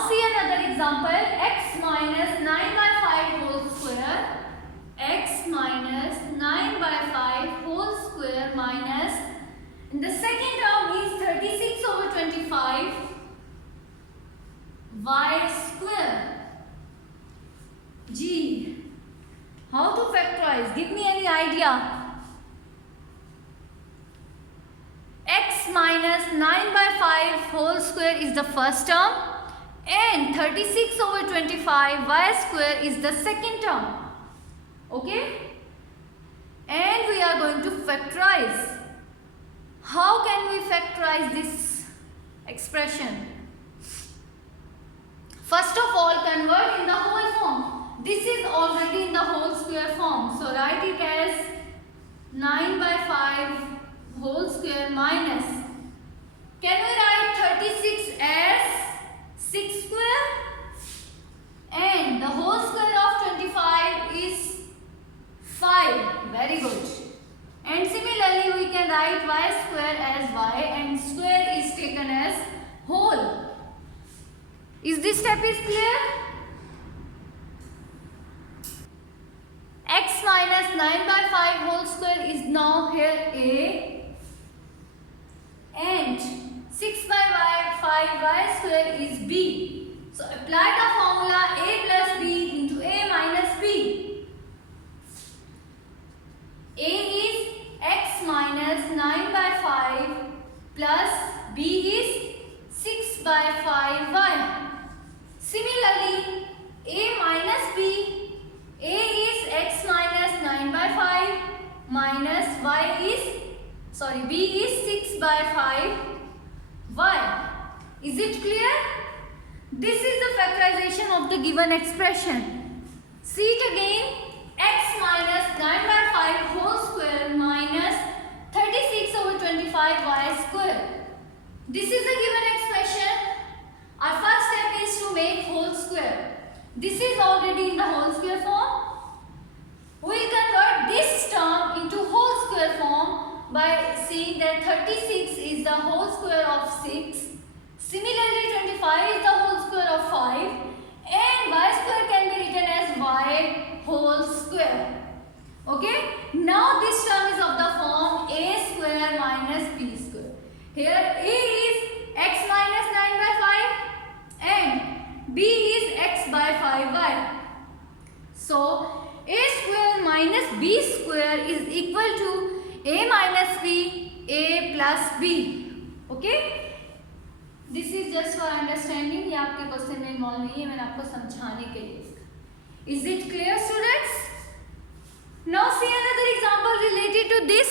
See another example, x minus 9 by 5 whole square, x minus 9 by 5 whole square minus, in the second term is 36 over 25 y square. G. How to factorize? Give me any idea. X minus 9 by 5 whole square is the first term and 36 over 25 y square is the second term. Okay? And we are going to factorize. How can we factorize this expression? First of all, convert in the whole form. This is already in the whole square form. So write it as 9 by 5 whole square minus. Can we write 36 as 6 square? And the whole square of 25 is 5. Very good. And similarly, we can write y square as y and square is taken as whole. Is this step is clear? X minus 9 by 5 whole square is now here A. And 6 by 5 y square is b. So apply the formula a plus b into a minus b. A is x minus 9 by 5 plus b is 6 by 5y. Similarly, a minus b, a is x minus 9 by 5 minus y is b is 6 by 5 y. Is it clear? This is the factorization of the given expression. See it again. X minus 9 by 5 whole square minus 36 over 25 y square. This is the given expression. Our first step is to make whole square. This is already in the whole square form. We will convert this term into whole square form by seeing that 36 is the whole square of 6. Similarly, 25 is the whole square of 5. And y square can be written as y whole square. Okay? Now this term is of the form a square minus b square. Here a is x minus 9 by 5 and b is x by 5y. So a square minus b square is equal to a minus b, a plus b. Okay? This is just for understanding. ये आपके question में involve नहीं है, मैंने आपको समझाने के लिए. Is it clear, students? Now see another example related to this.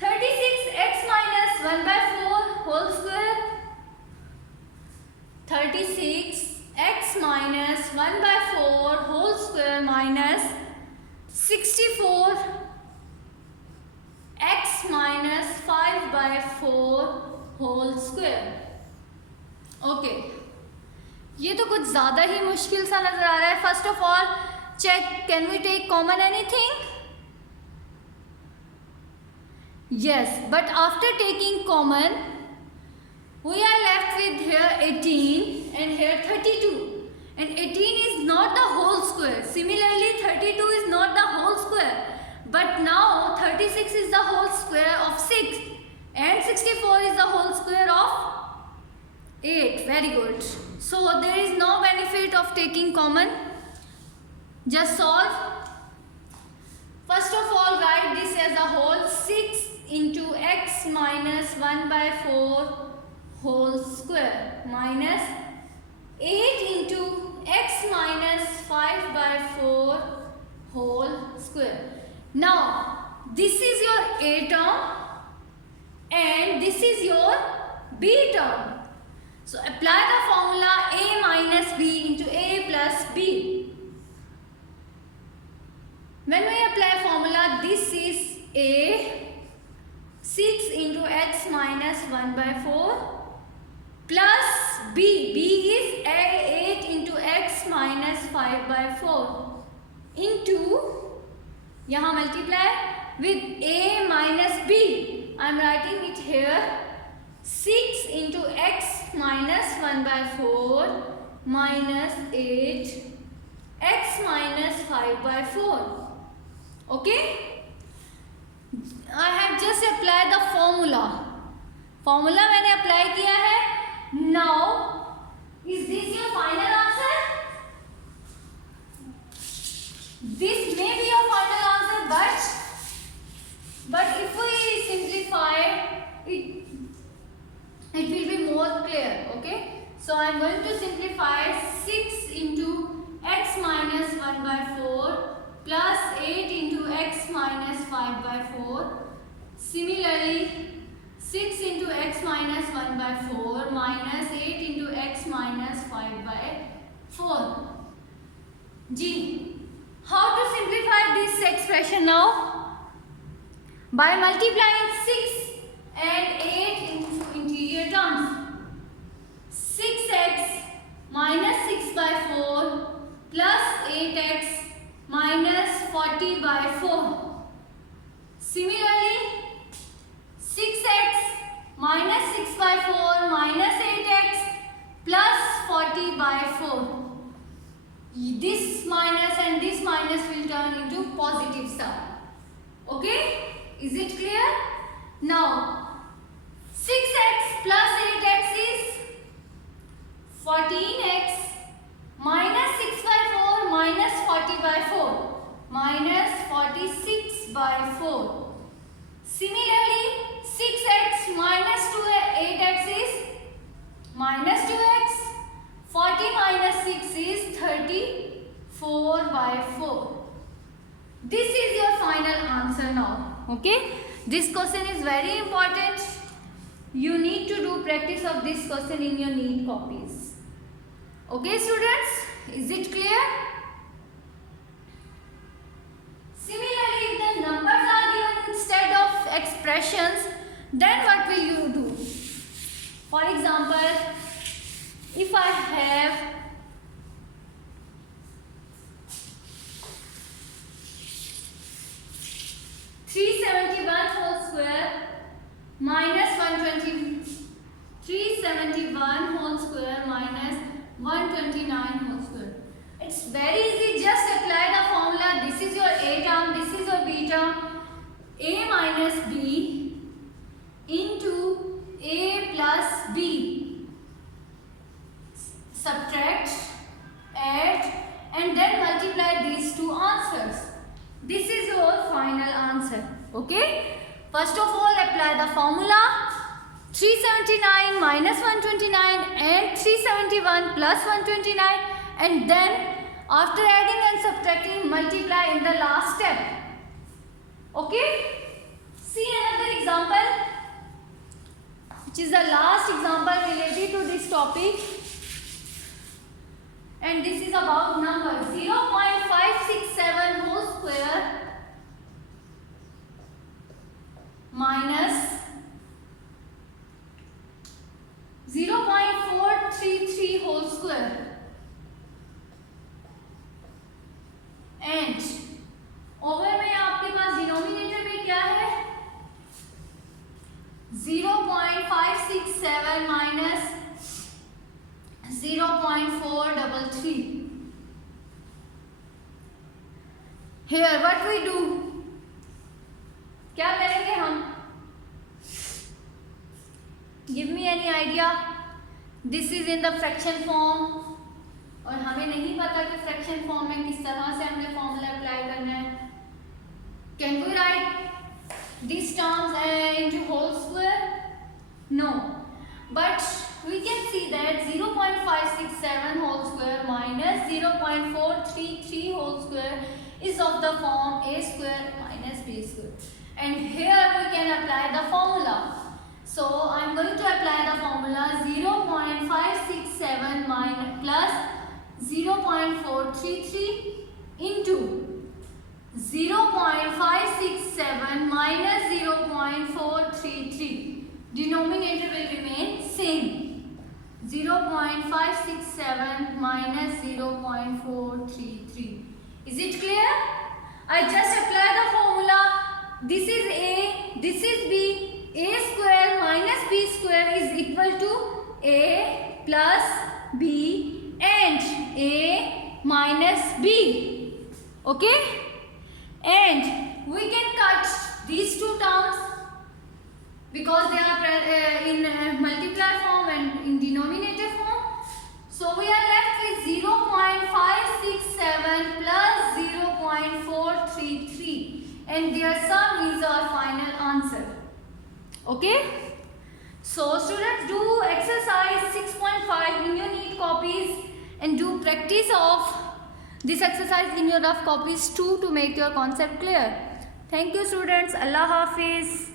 36x minus 1 by 4 whole square. 36x minus 1 by 4 whole square minus 64 x minus 5 by 4 whole square. Okay. ये तो कुछ ज़्यादा ही मुश्किल सा नज़र आ रहा है. First of all, check, can we take common anything? Yes, but after taking common, we are left with here 18 and here 32. And 18 is not the whole square. Similarly, 32 is not the whole square. But now 36 is the whole square of 6. And 64 is the whole square of 8. Very good. So there is no benefit of taking common. Just solve. First of all, write this as a whole. 6 into x minus 1 by 4 whole square minus 8 into x minus 5 by 4 whole square. Now, this is your a term and this is your b term. So, apply the formula a minus b into a plus b. When we apply formula, this is a 6 into x minus 1 by 4 plus b. b is 8 into x minus 5 by 4 into, यहाँ multiply with a minus b. I am writing it here. 6 minus 1 by 4 minus 8x minus 5 by 4. Okay? I have just applied the formula. Formula मैंने apply किया है. Now, is this your final answer? This may be your final answer, but if we simplify it, it will be more clear. Okay? So I am going to simplify 6 into x minus 1 by 4 plus 8 into x minus 5 by 4. Similarly, 6 into x minus 1 by 4 minus 8 into x minus 5 by 4. G. How to simplify this expression now? By multiplying 6 and 8 into interior terms. 6x minus 6 by 4 plus 8x minus 40 by 4. Similarly, 6x minus 6 by 4 minus 8x plus 40 by 4. This minus and this minus will turn into positive sign. Okay? Is it clear? Now, 6x plus 8x is 14x minus 6 by 4 minus 40 by 4 minus 46 by 4. Similarly, 6x minus 8x is minus 2x. 40 minus 6 is 34 by 4. This is your final answer now. Okay? This question is very important. You need to do practice of this question in your NEET copies. Okay, students? Is it clear? Similarly, if the numbers are given instead of expressions, then what will you do? For example, if I have 371 whole square minus 120, 371 whole square minus 129 whole square. It's very easy, just apply the formula. This is your A term, this is your B term. A minus B into A plus B. Subtract, add, and then multiply these two answers. This is your final answer. Okay? First of all, apply the formula. 379 minus 129 and 371 plus 129, and then after adding and subtracting, multiply in the last step. Okay? See another example, which is the last example related to this topic. And this is about number 0.567 whole square minus 0.433 whole square. And over में आपके पास denominator में क्या है? 0.567 minus 0.433. Here what we do? क्या करेंगे हम? Give me any idea? This is in the fraction form. और हमें नहीं पता कि फ्रैक्शन फॉर्म में किस तरह से हमने फॉर्मूला अप्लाई करना है. Can we write these terms into whole square? No. But we can see that 0.567 whole square minus 0.433 whole square is of the form a square minus b square. And here we can apply the formula. So I am going to apply the formula 0.567 minus plus 0.433 into 0.567 minus 0.433. Denominator will remain same. 0.567 minus 0.433. Is it clear? I just apply the formula. This is A, this is B. A square minus B square is equal to A plus B and A minus B. Okay? And we can cut these two terms because they are in multiplier form and in denominator form. So we are left with 0.567 plus 0.433 and their sum is our final answer. Okay? So students, do exercise 6.5 in your neat copies and do practice of this exercise in your rough copies too to make your concept clear. Thank you students. Allah Hafiz.